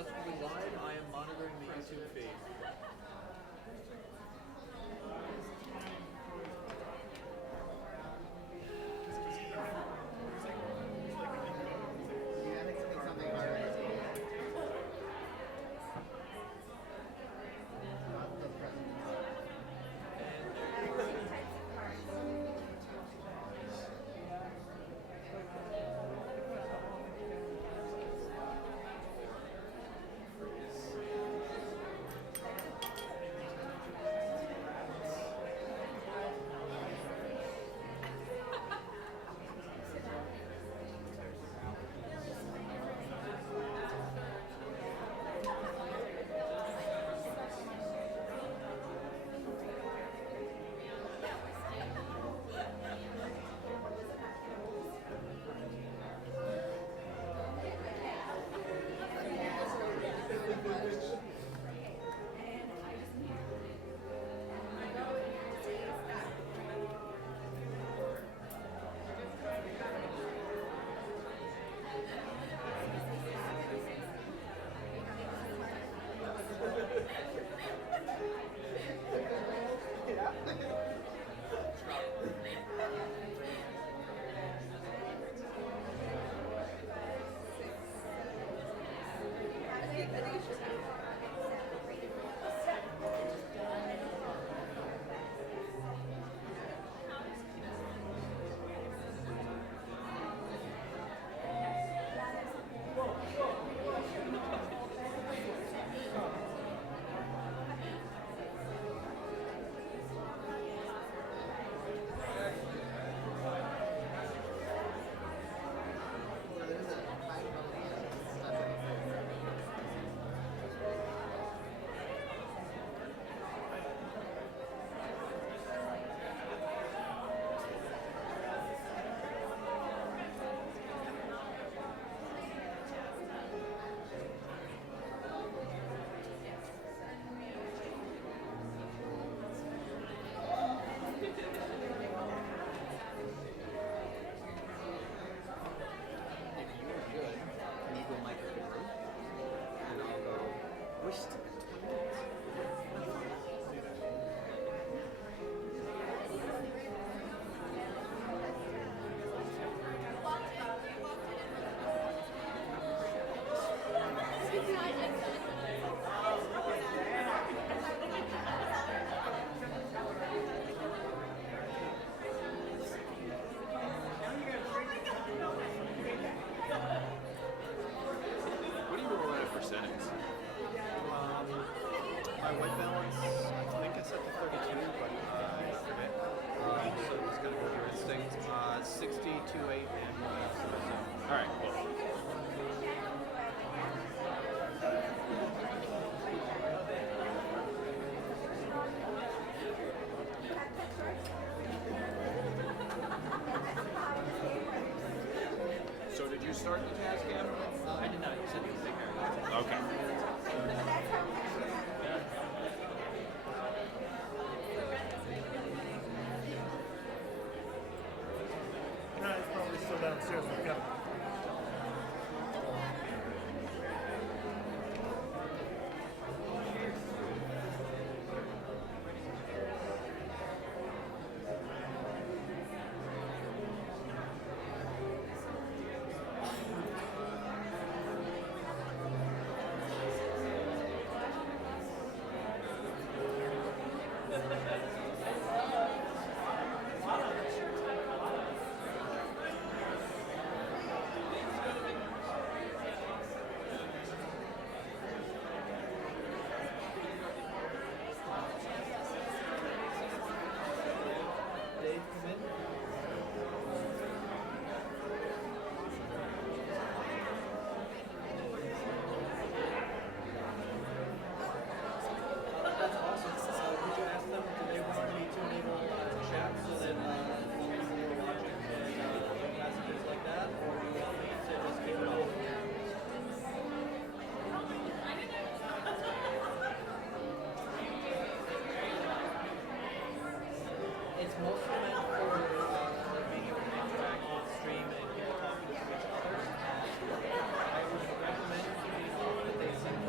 successfully live. I am monitoring the YouTube feed. What do you roll at for settings? My white balance, I think I set to 32, but I forget. So just gotta go with your instinct. 60, 2, 8, and 1. All right, cool. So did you start the task cam? I did not. You said you could take care of it. Okay. No, it's probably still downstairs. We've got it. Dave, come in. That's awesome. Did you ask them, do they want me to enable chat so that people who are watching can messages like that, or do you want me to just keep it off? It's mostly meant for being able to interact with the stream and people talking to each other. I would recommend to people that they send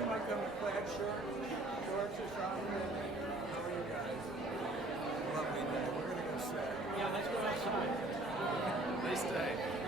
you might come in plaid shirt, shorts or something. How are you guys? Lovely day. We're gonna go sit. Yeah, let's go outside. Nice day.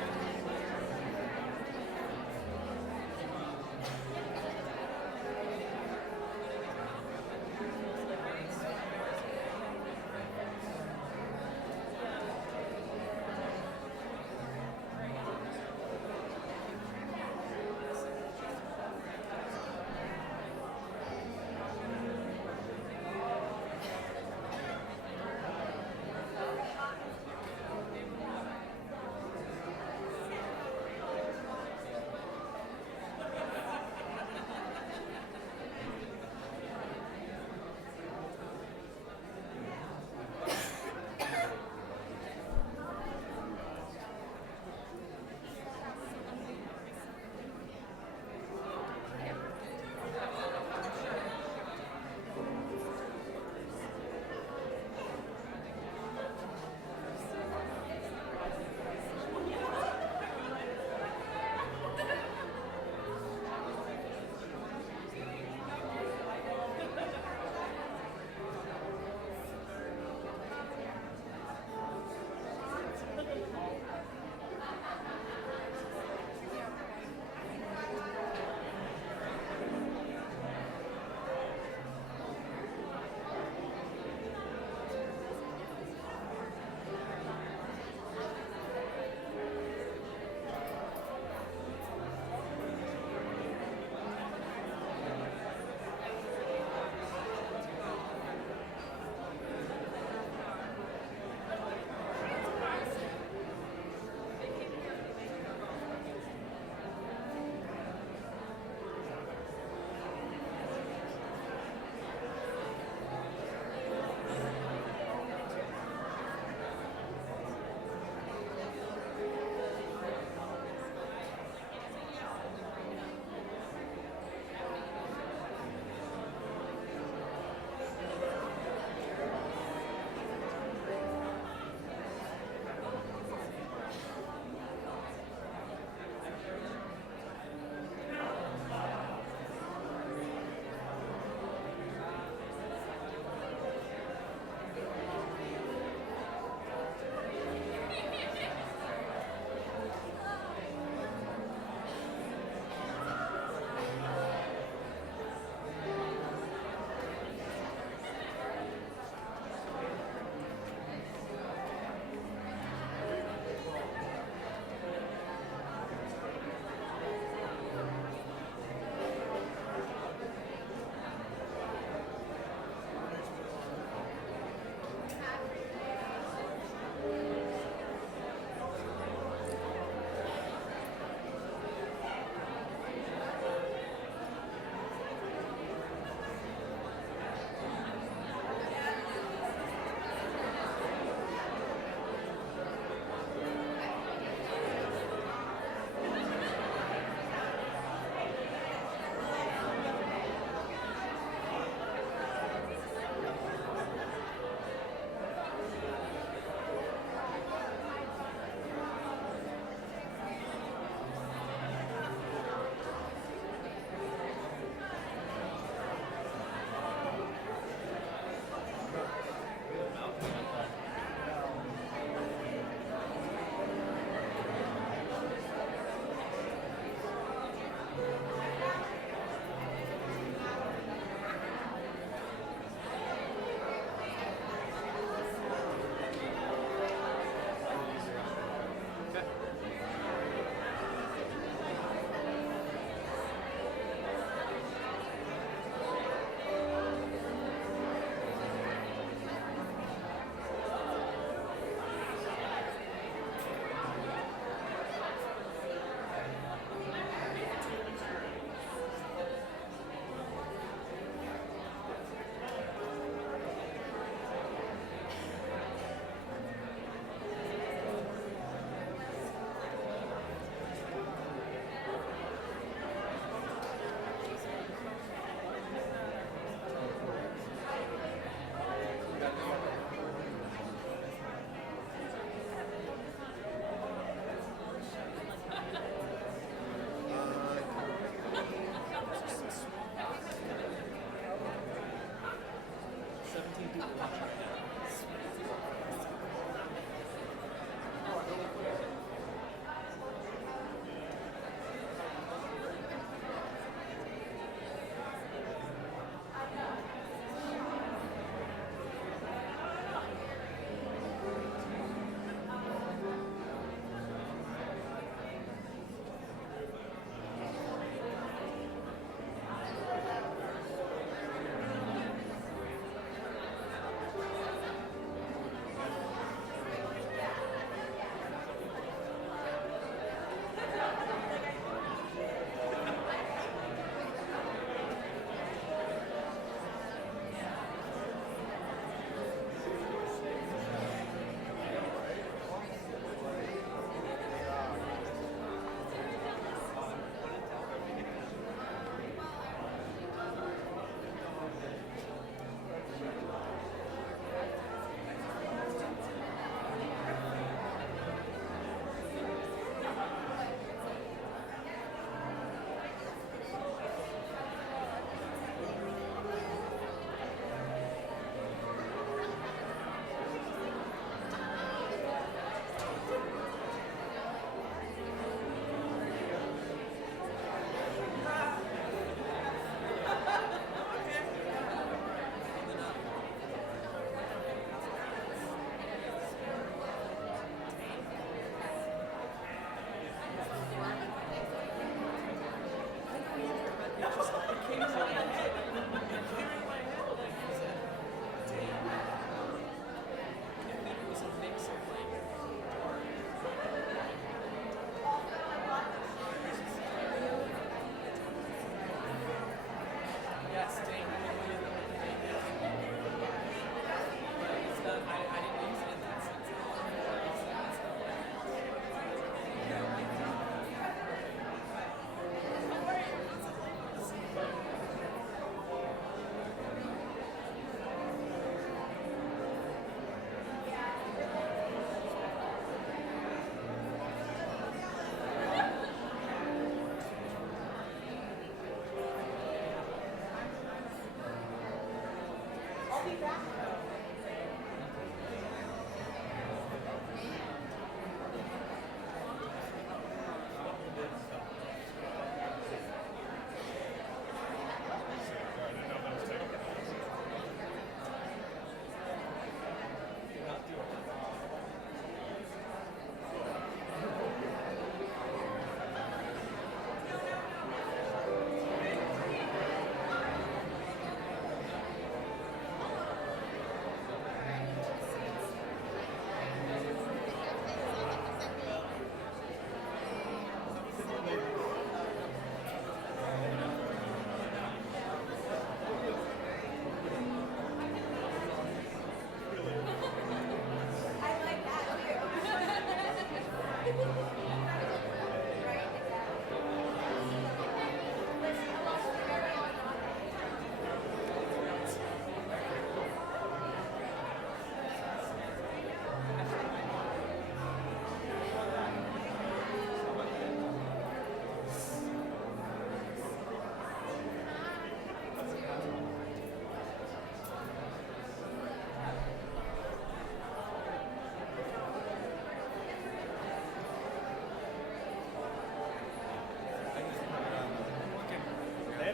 we're watching right now.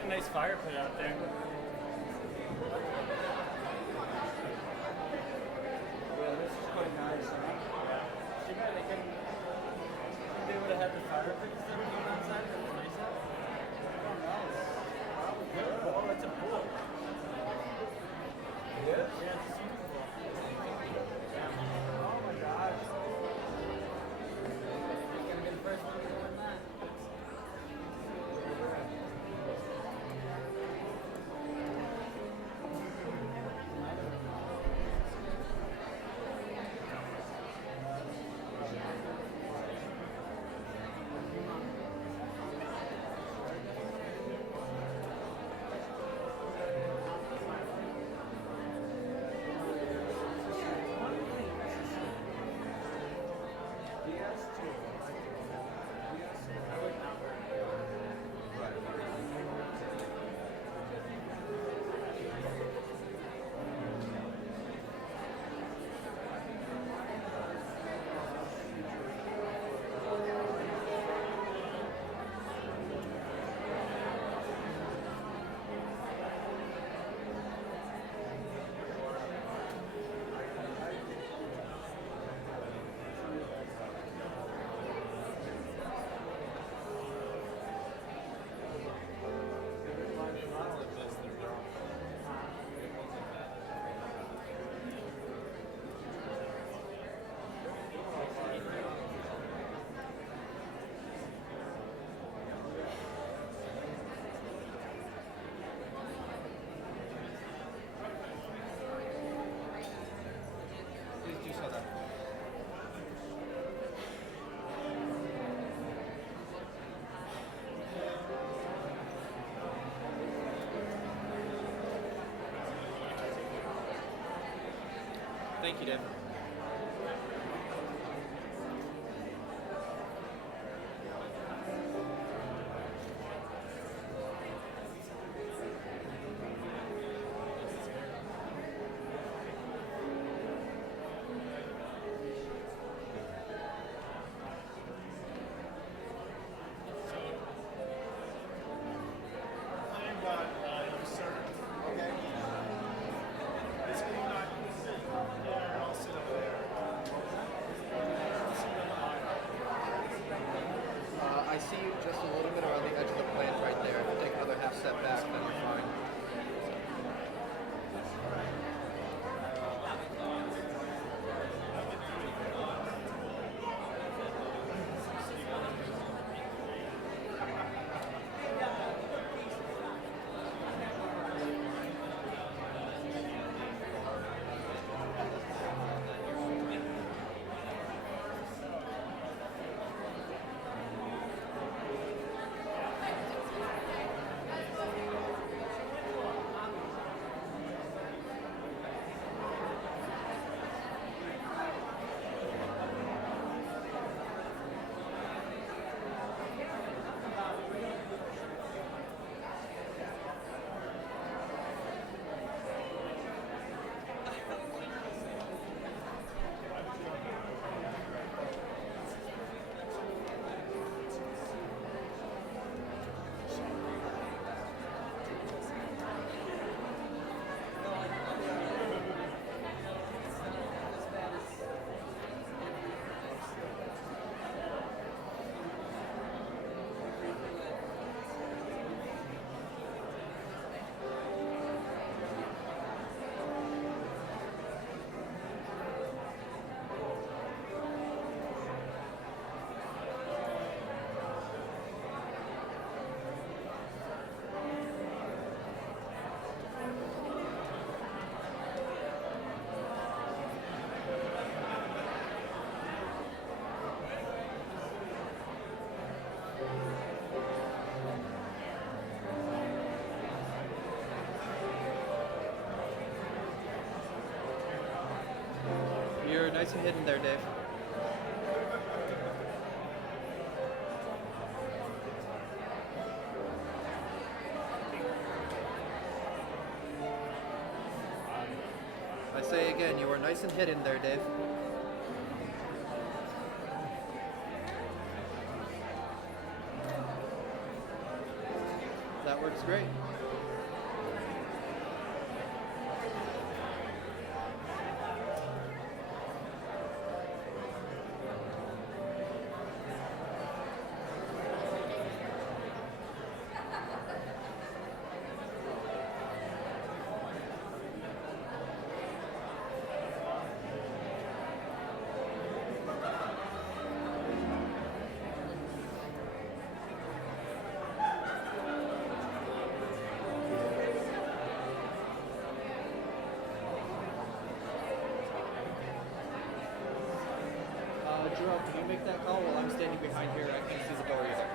Nice fire pit out there. Yeah, this is quite nice. Too bad they couldn't. They would have had the fire pit instead of going outside. That was nice out. I don't know. Good ball. That's a pool. It is? Yeah, it's a swimming pool. Oh my gosh. He's gonna be the first one to win that. Thank you, Dave. I'm not usurped. Okay. This will not sit there. I'll sit over there. I'll sit on the aisle. I see you just a little bit around the edge of the plant right there. If you take another half step back, then you're fine. You're nice and hidden there, Dave. I say again, you are nice and hidden there, Dave. That works great. Jerome, can you make that call while I'm standing behind here? I can't see the door either.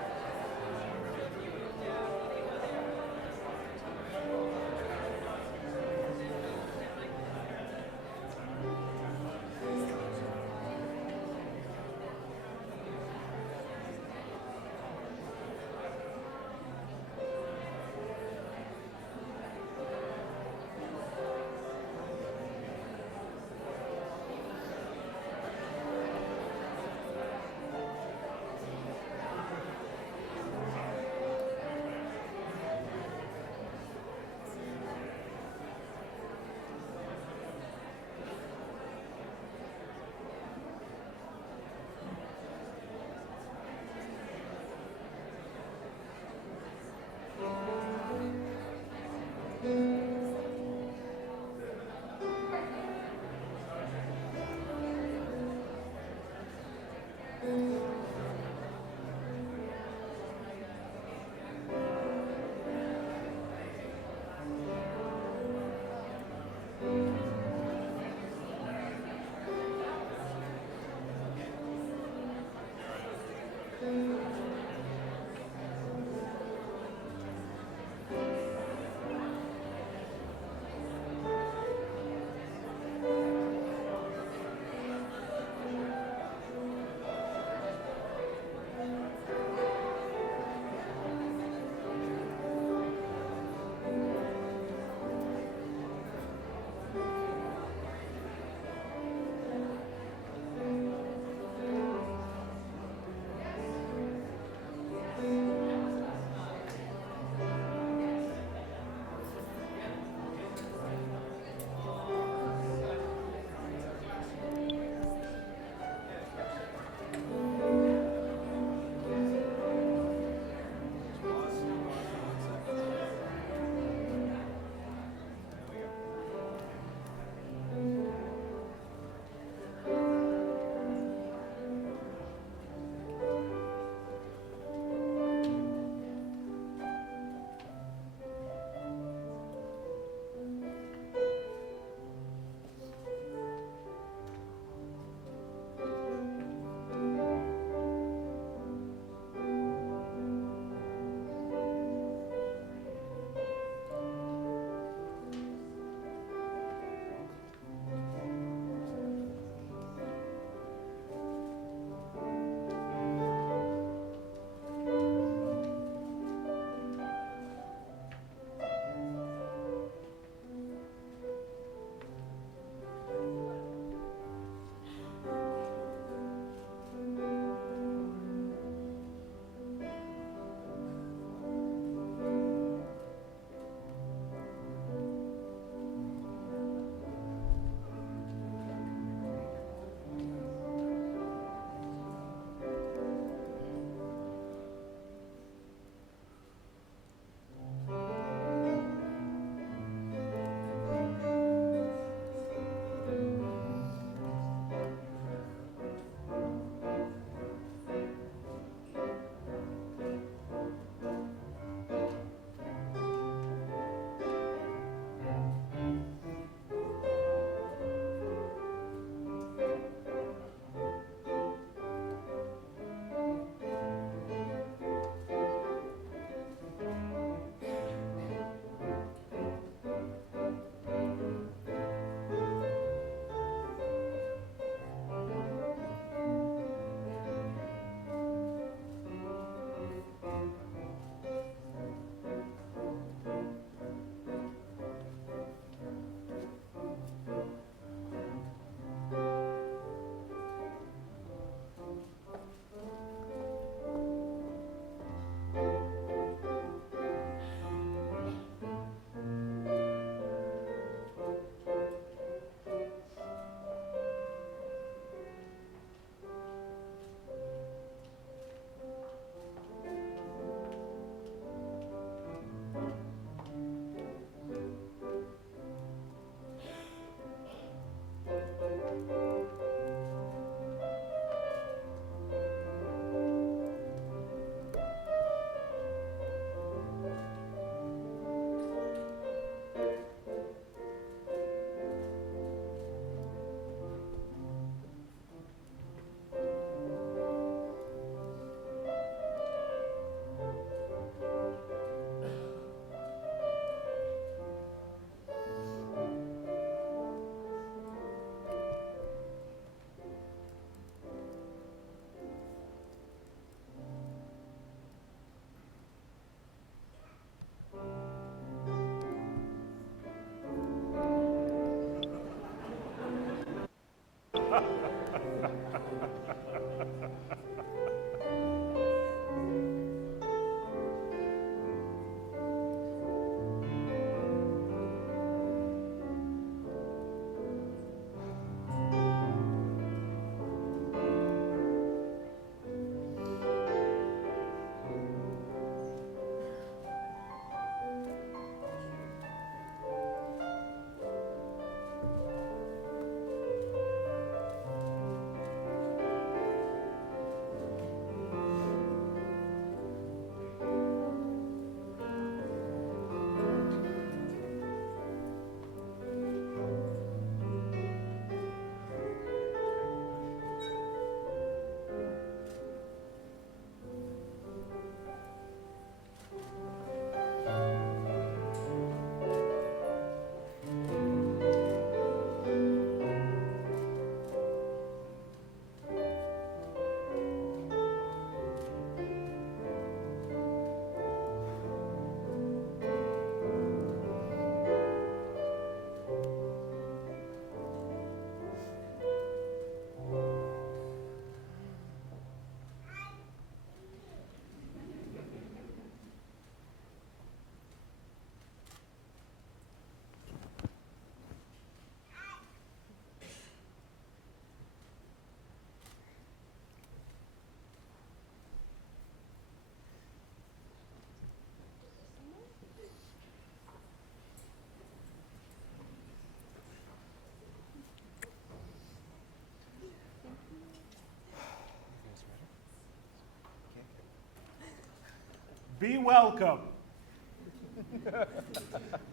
Be welcome.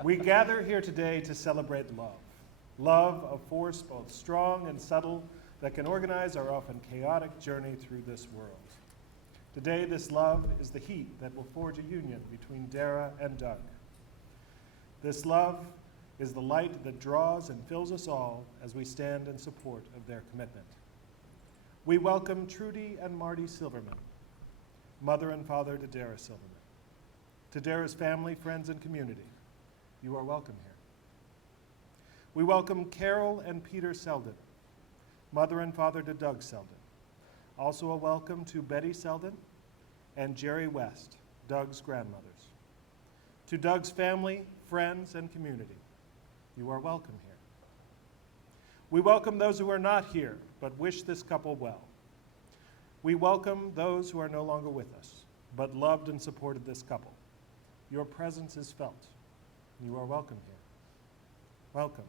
We gather here today to celebrate love. Love, a force both strong and subtle that can organize our often chaotic journey through this world. Today, this love is the heat that will forge a union between Dara and Doug. This love is the light that draws and fills us all as we stand in support of their commitment. We welcome Trudy and Marty Silverman, mother and father to Dara Silverman. To Dara's family, friends, and community, you are welcome here. We welcome Carol and Peter Selden, mother and father to Doug Selden. Also a welcome to Betty Selden and Jerry West, Doug's grandmothers. To Doug's family, friends, and community, you are welcome here. We welcome those who are not here, but wish this couple well. We welcome those who are no longer with us, but loved and supported this couple. Your presence is felt. You are welcome here. Welcome.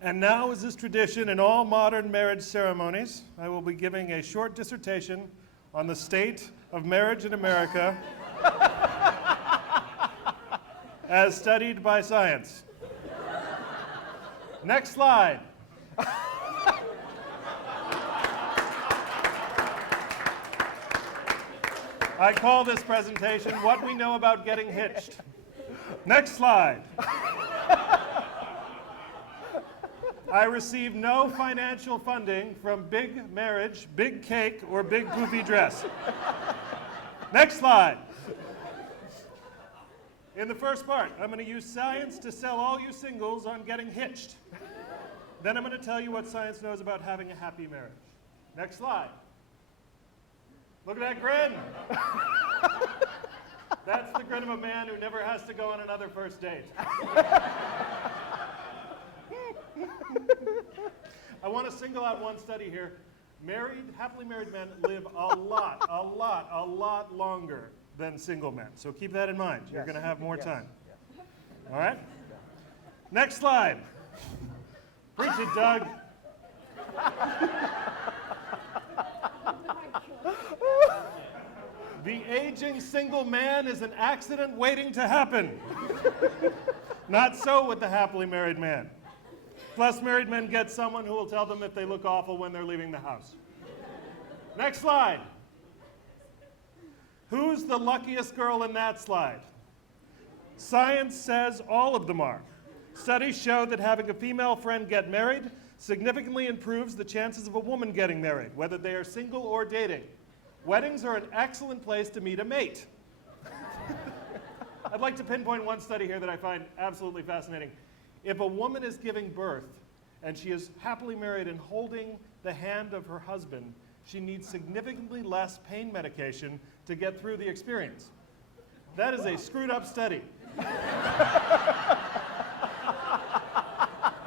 And now, as is tradition in all modern marriage ceremonies, I will be giving a short dissertation on the state of marriage in America as studied by science. Next slide. I call this presentation What We Know About Getting Hitched. Next slide. I receive no financial funding from Big Marriage, Big Cake, or Big Poofy Dress. Next slide. In the first part, I'm going to use science to sell all you singles on getting hitched. Then I'm going to tell you what science knows about having a happy marriage. Next slide. Look at that grin. That's the grin of a man who never has to go on another first date. I want to single out one study here. Happily married men live a lot longer than single men. So keep that in mind. You're going to have more time. All right? Next slide. Preach it, Doug. The aging single man is an accident waiting to happen. Not so with the happily married man. Plus, married men get someone who will tell them if they look awful when they're leaving the house. Next slide. Who's the luckiest girl in that slide? Science says all of them are. Studies show that having a female friend get married significantly improves the chances of a woman getting married, whether they are single or dating. Weddings are an excellent place to meet a mate. I'd like to pinpoint one study here that I find absolutely fascinating. If a woman is giving birth and she is happily married and holding the hand of her husband, she needs significantly less pain medication to get through the experience. That is a screwed up study.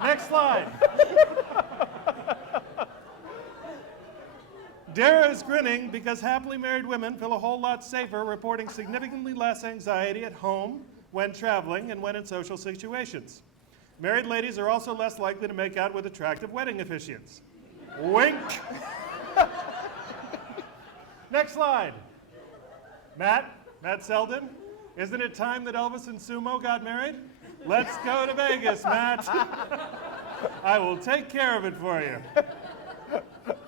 Next slide. Dara is grinning because happily married women feel a whole lot safer reporting significantly less anxiety at home, when traveling, and when in social situations. Married ladies are also less likely to make out with attractive wedding officiants. Wink. Next slide. Matt Selden, isn't it time that Elvis and Sumo got married? Let's go to Vegas, Matt. I will take care of it for you.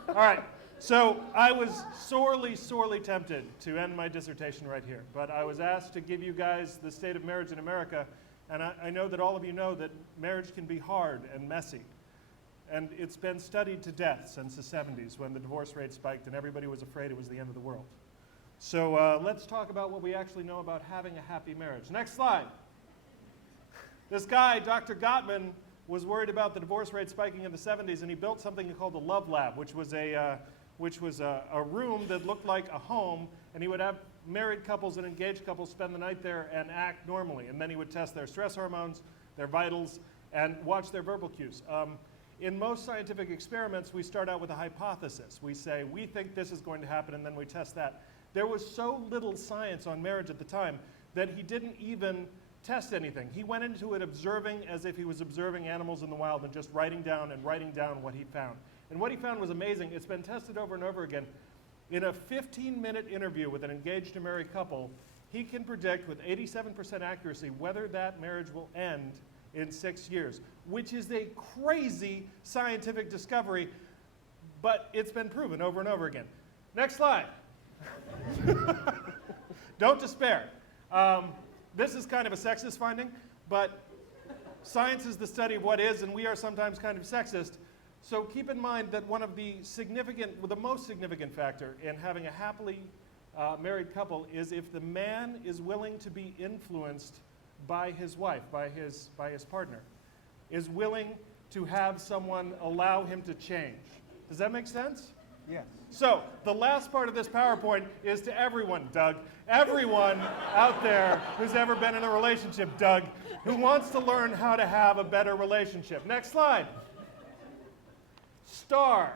All right. So I was sorely tempted to end my dissertation right here, but I was asked to give you guys the state of marriage in America, and I know that all of you know that marriage can be hard and messy, and it's been studied to death since the 70s when the divorce rate spiked and everybody was afraid it was the end of the world. So let's talk about what we actually know about having a happy marriage. Next slide. This guy, Dr. Gottman, was worried about the divorce rate spiking in the 70s, and he built something called the Love Lab, which was a room that looked like a home, and he would have married couples and engaged couples spend the night there and act normally, and then he would test their stress hormones, their vitals, and watch their verbal cues. In most scientific experiments, we start out with a hypothesis. We say, we think this is going to happen, and then we test that. There was so little science on marriage at the time that he didn't even test anything. He went into it observing as if he was observing animals in the wild and just writing down what he found. And what he found was amazing. It's been tested over and over again. In a 15-minute interview with an engaged and married couple, he can predict with 87% accuracy whether that marriage will end in 6 years, which is a crazy scientific discovery, but it's been proven over and over again. Next slide. Don't despair. This is kind of a sexist finding, but science is the study of what is, and we are sometimes kind of sexist. So keep in mind that one of the most significant factor in having a happily married couple is if the man is willing to be influenced by his wife, by his partner, is willing to have someone allow him to change. Does that make sense? Yes. So the last part of this PowerPoint is to everyone, Doug. Everyone out there who's ever been in a relationship, Doug, who wants to learn how to have a better relationship. Next slide. Star.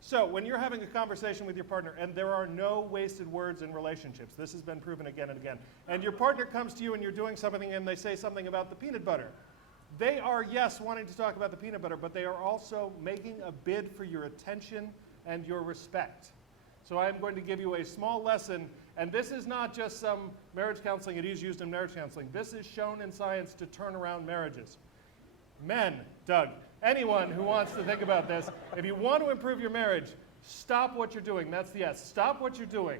So when you're having a conversation with your partner, and there are no wasted words in relationships, this has been proven again and again, and your partner comes to you and you're doing something and they say something about the peanut butter, they are, yes, wanting to talk about the peanut butter, but they are also making a bid for your attention and your respect. So I'm going to give you a small lesson, and this is not just some marriage counseling, it is used in marriage counseling. This is shown in science to turn around marriages. Men, Doug, anyone who wants to think about this, if you want to improve your marriage, stop what you're doing. That's the S. Stop what you're doing.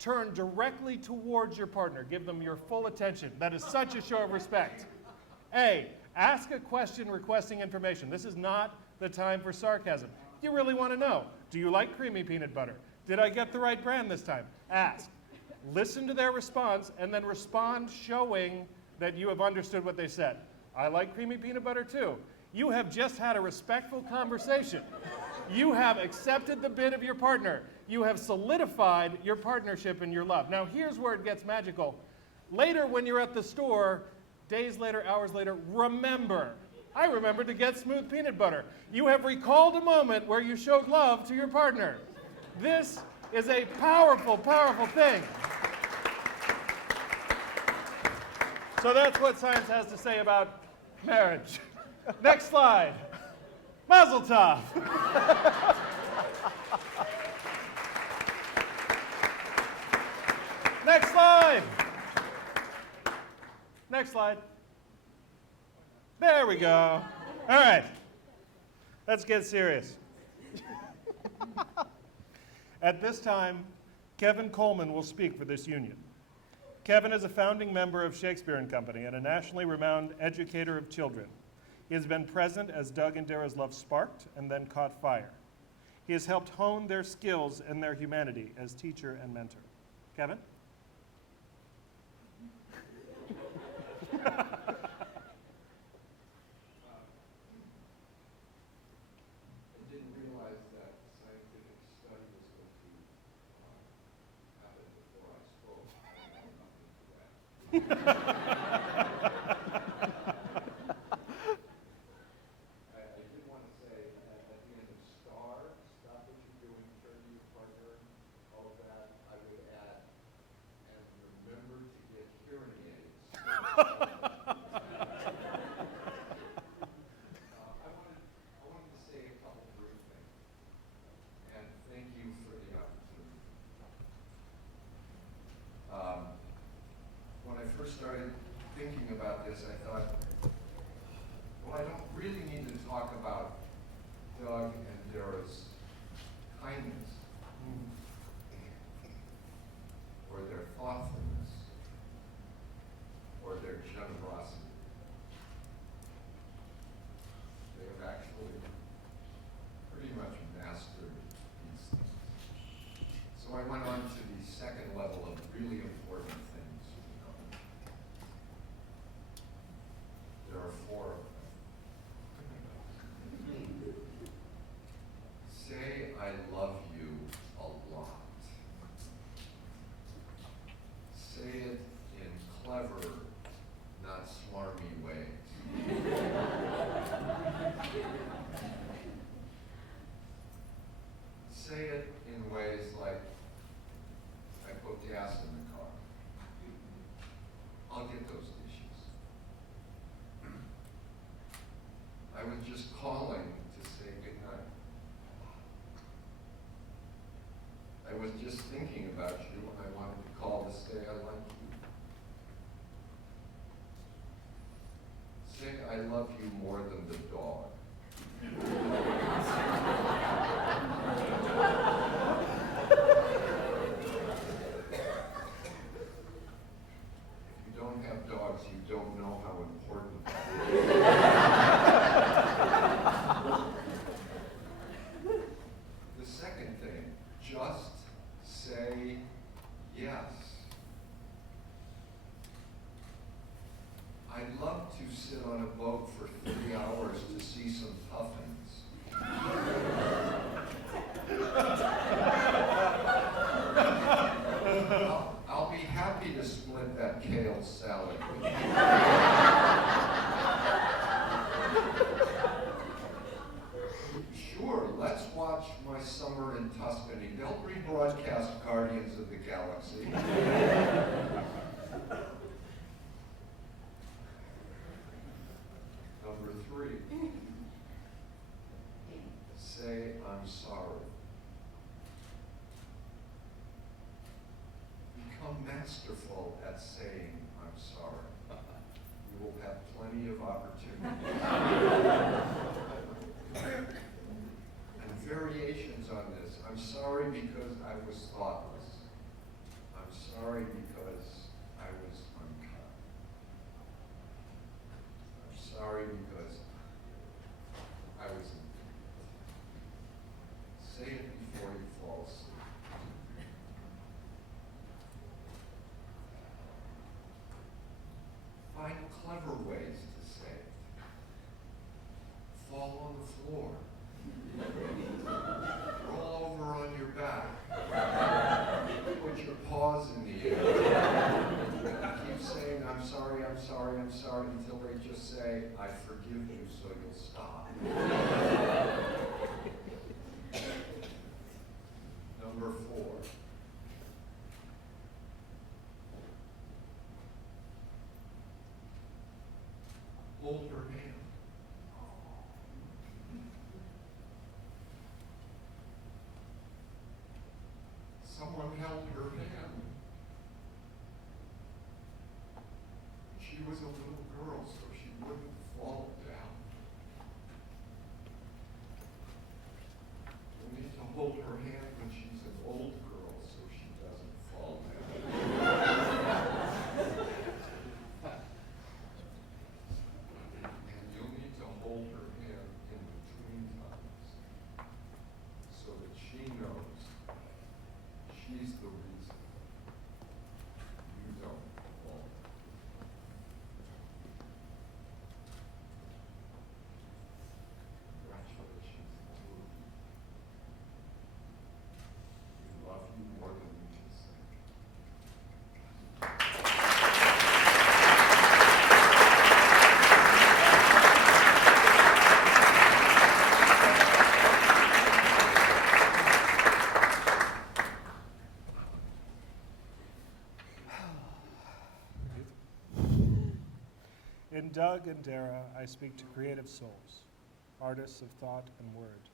Turn directly towards your partner. Give them your full attention. That is such a show of respect. A, ask a question requesting information. This is not the time for sarcasm. You really want to know, do you like creamy peanut butter? Did I get the right brand this time? Ask. Listen to their response and then respond showing that you have understood what they said. I like creamy peanut butter too. You have just had a respectful conversation. You have accepted the bid of your partner. You have solidified your partnership and your love. Now here's where it gets magical. Later when you're at the store, days later, hours later, remember. I remembered to get smooth peanut butter. You have recalled a moment where you showed love to your partner. This is a powerful, powerful thing. So that's what science has to say about marriage. Next slide. Mazel tov. Next slide. Next slide. There we go. All right. Let's get serious. At this time, Kevin Coleman will speak for this union. Kevin is a founding member of Shakespeare and Company and a nationally renowned educator of children. He has been present as Doug and Dara's love sparked and then caught fire. He has helped hone their skills and their humanity as teacher and mentor. Kevin? I didn't realize that scientific study was going to happen before I spoke. I know nothing to that. I did want to say at the end of STAR, stop what you're doing, turn to your partner, all of that, I would add, and remember to get hearing aids. I wanted to say a couple brief things, and thank you for the opportunity. When I first started thinking about this, I thought, well, I don't really need to talk about Doug and Dara's kindness, or their thoughtfulness, or their generosity. They have actually pretty much mastered these things. So I went on to the second level of really important things in the company. There are 4 of them. Say I love you a lot. just thinking about you, and I wanted to call to say I like you. Say I love you more than the dog. If you don't have dogs, you don't know how important they are. The second thing, just say yes. I'd love to sit on a boat for 3 hours to see some puffins. I'll be happy to split that kale salad with you. Sure, let's watch My Summer in Tuscany. They'll rebroadcast Guardians of the Galaxy. Number 3, say I'm sorry. Become masterful at saying I'm sorry. You will have plenty of opportunities. And variations on this. I'm sorry because I was thoughtless. I'm sorry because I was unkind. I'm sorry because I was incomplete. Say it before you fall asleep. Find clever ways to say it. Fall on the floor. Roll over on your back. Put your paws in the air. Keep saying, I'm sorry, I'm sorry, I'm sorry, until they just say, I forgive you, so you'll stop. Number 4. Hold her hand. Someone held her hand. She was a little girl, so she wouldn't fall down. You need to hold her hand when she's an old girl, so she doesn't fall down. And you'll need to hold her hand in between times, so that she knows she's the reason you don't fall. Congratulations, two of you. We love you more than we can say. In Doug and Dara, I speak to creative souls, artists of thought and word.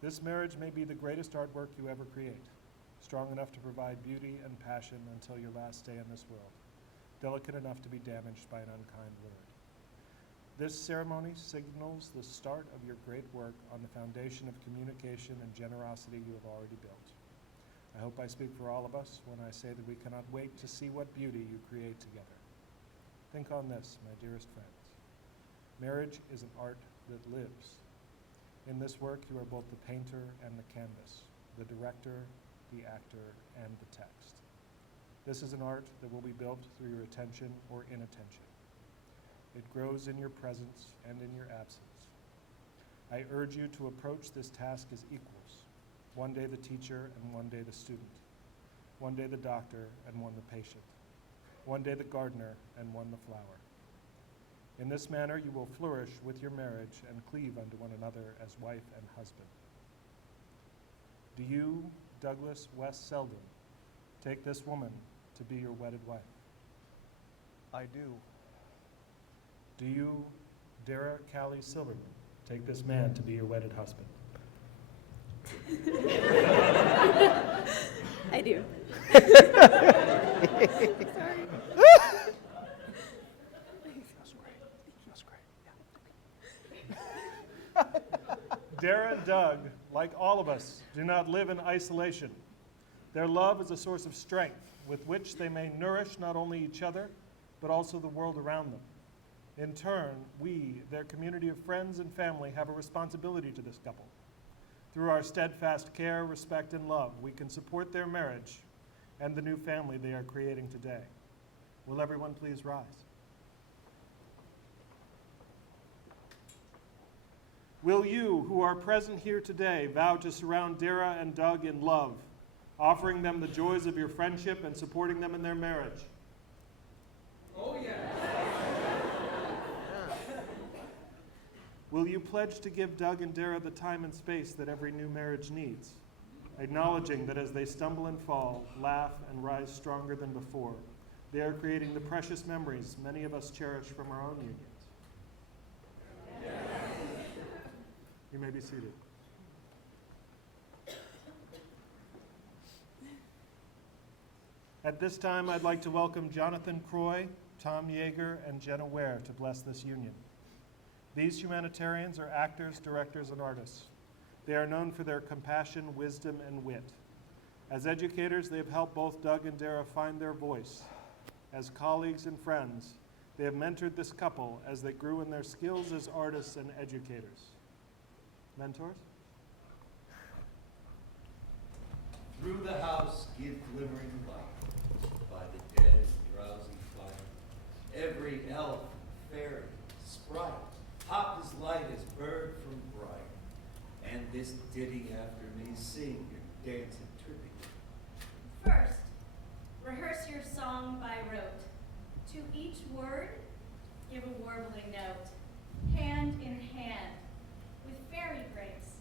This marriage may be the greatest artwork you ever create, strong enough to provide beauty and passion until your last day in this world, delicate enough to be damaged by an unkind word. This ceremony signals the start of your great work on the foundation of communication and generosity you have already built. I hope I speak for all of us when I say that we cannot wait to see what beauty you create together. Think on this, my dearest friends. Marriage is an art that lives. In this work, you are both the painter and the canvas, the director, the actor, and the text. This is an art that will be built through your attention or inattention. It grows in your presence and in your absence. I urge you to approach this task as equals, one day the teacher and one day the student, one day the doctor and one the patient, one day the gardener and one the flower. In this manner you will flourish with your marriage and cleave unto one another as wife and husband. Do you, Douglas West Selden, take this woman to be your wedded wife? I do. Do you, Dara Callie Silverman, take this man to be your wedded husband? I do. Dara and Doug, like all of us, do not live in isolation. Their love is a source of strength with which they may nourish not only each other, but also the world around them. In turn, we, their community of friends and family, have a responsibility to this couple. Through our steadfast care, respect, and love, we can support their marriage and the new family they are creating today. Will everyone please rise? Will you, who are present here today, vow to surround Dara and Doug in love, offering them the joys of your friendship and supporting them in their marriage? Oh, yeah. Will you pledge to give Doug and Dara the time and space that every new marriage needs, acknowledging that as they stumble and fall, laugh, and rise stronger than before, they are creating the precious memories many of us cherish from our own unions? Yes. You may be seated. At this time, I'd like to welcome Jonathan Croy, Tom Yeager, and Jenna Ware to bless this union. These humanitarians are actors, directors, and artists. They are known for their compassion, wisdom, and wit. As educators, they have helped both Doug and Dara find their voice. As colleagues and friends, they have mentored this couple as they grew in their skills as artists and educators. Mentors? Through the house give glimmering light, by the dead drowsy fire. Every elf, fairy, sprite, hop as light as bird from bright. And this ditty after me sing your dance and tripping. First, rehearse your song by rote. To each word, give a warbling note. Hand in hand, with fairy grace,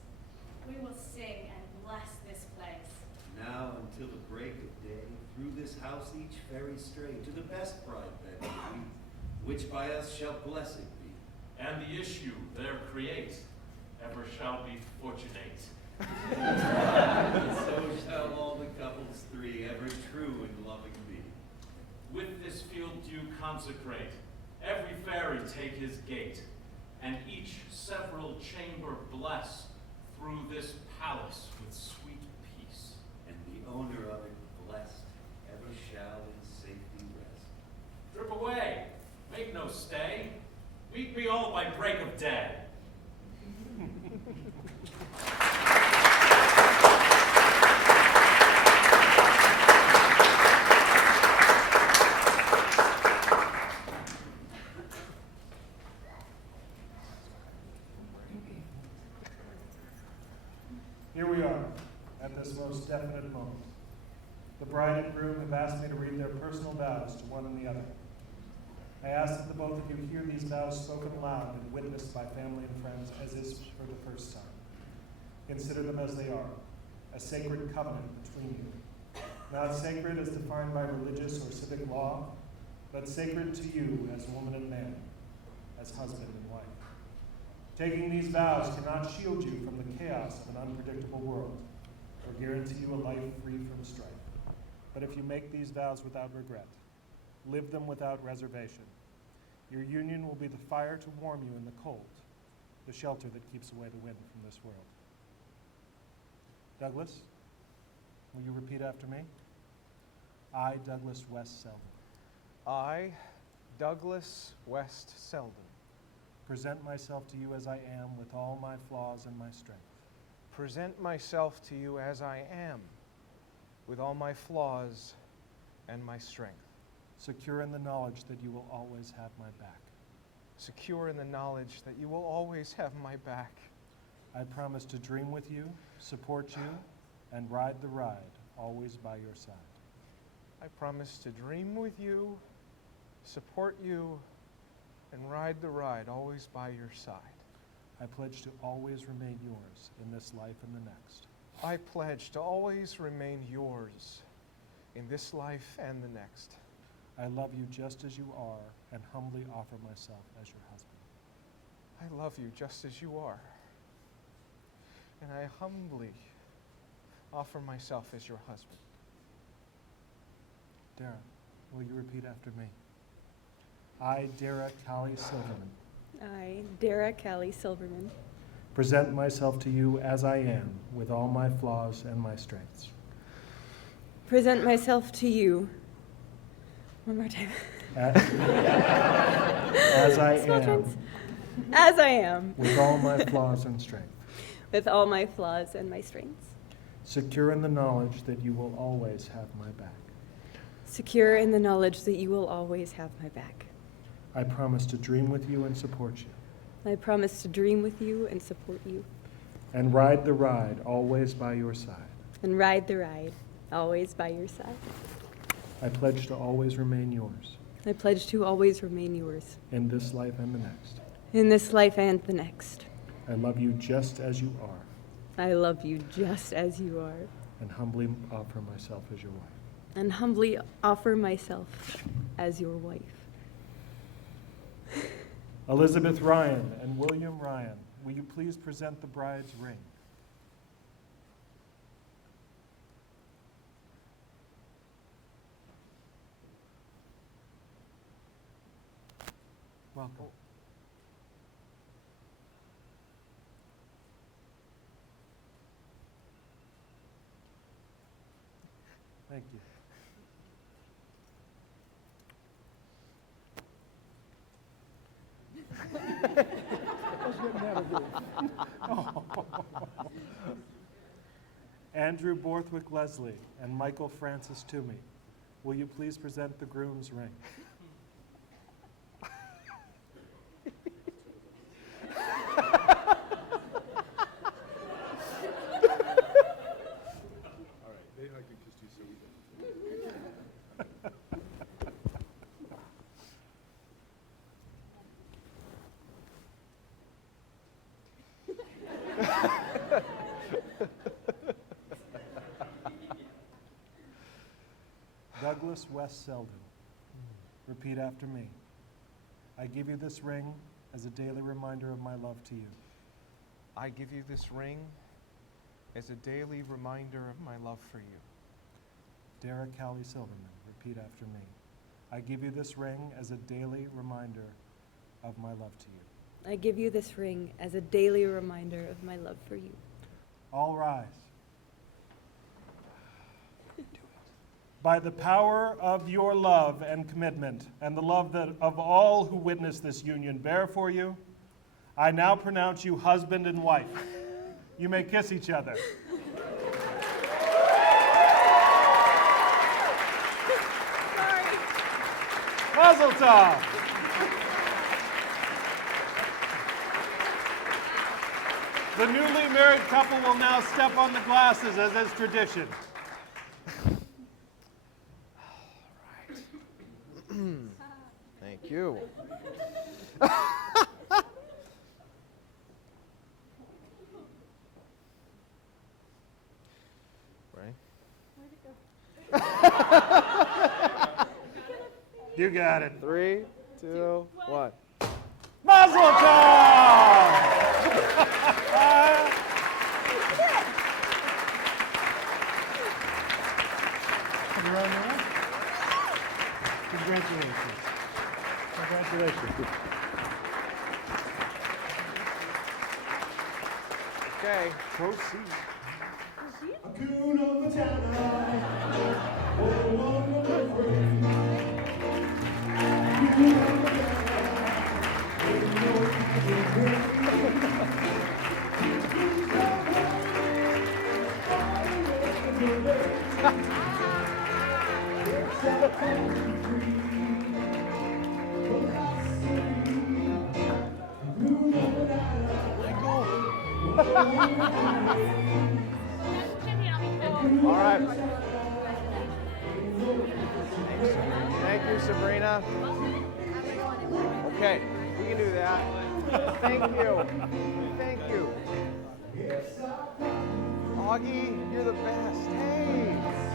we will sing and bless this place. Now until the break of day, through this house each fairy stray, to the best bride bed we, which by us shall blessed be. And the issue there create, ever shall be fortunate. So shall all the couples three ever true and loving be. With this field do consecrate, every fairy take his gate, and each several chamber bless, through this palace with sweet peace. And the owner of it blessed, ever shall in safety rest. Drip away, make no stay, meet me all by break of day. Here we are, at this most definite moment. The bride and groom have asked me to read their personal vows to one and the other. I ask that the both of you hear these vows spoken aloud and witnessed by family and friends as is for the first time. Consider them as they are, a sacred covenant between you. Not sacred as defined by religious or civic law, but sacred to you as woman and man, as husband and wife. Taking these vows cannot shield you from the chaos of an unpredictable world, or guarantee you a life free from strife. But if you make these vows without regret, live them without reservation, your union will be the fire to warm you in the cold, the shelter that keeps away the wind from this world. Douglas, will you repeat after me? I, Douglas West Selden, I, Douglas West Selden, present myself to you as I am with all my flaws and my strength. present myself to you as I am, with all my flaws and my strength. Secure in the knowledge that you will always have my back. Secure in the knowledge that you will always have my back. I promise to dream with you, support you, and ride the ride, always by your side. I promise to dream with you, support you, and ride the ride, always by your side. I pledge to always remain yours in this life and the next. I pledge to always remain yours in this life and the next. I love you just as you are and humbly offer myself as your husband. I love you just as you are, and I humbly offer myself as your husband. Dara, will you repeat after me? I, Dara Callie Silverman, I, Dara Callie Silverman, present myself to you as I am, with all my flaws and my strengths. present myself to you. One more time. As I Small am, strengths. As I am, with all my flaws and strengths. with all my flaws and my strengths. Secure in the knowledge that you will always have my back. Secure in the knowledge that you will always have my back. I promise to dream with you and support you. I promise to dream with you and support you. And ride the ride, always by your side. And ride the ride, always by your side. I pledge to always remain yours. I pledge to always remain yours. In this life and the next. In this life and the next. I love you just as you are. I love you just as you are. And humbly offer myself as your wife. And humbly offer myself as your wife. Elizabeth Ryan and William Ryan, will you please present the bride's ring? Welcome. Thank you. Andrew Borthwick Leslie and Michael Francis Toomey, will you please present the groom's ring? Douglas West Selden, repeat after me. I give you this ring as a daily reminder of my love to you. I give you this ring as a daily reminder of my love for you. Dara Callie Silverman, repeat after me. I give you this ring as a daily reminder of my love to you. I give you this ring as a daily reminder of my love for you. All rise. By the power of your love and commitment, and the love that of all who witness this union bear for you, I now pronounce you husband and wife. You may kiss each other. Sorry. Mazel tov! The newly married couple will now step on the glasses as is tradition. Thank you. Right? You got it. 3, 2, 1. Mazel tov! You're on the way. Congratulations. Congratulations. Okay, proceed. All right. Thank you, Sabrina. Okay, we can do that. Thank you. Thank you. Augie, you're the best. Hey.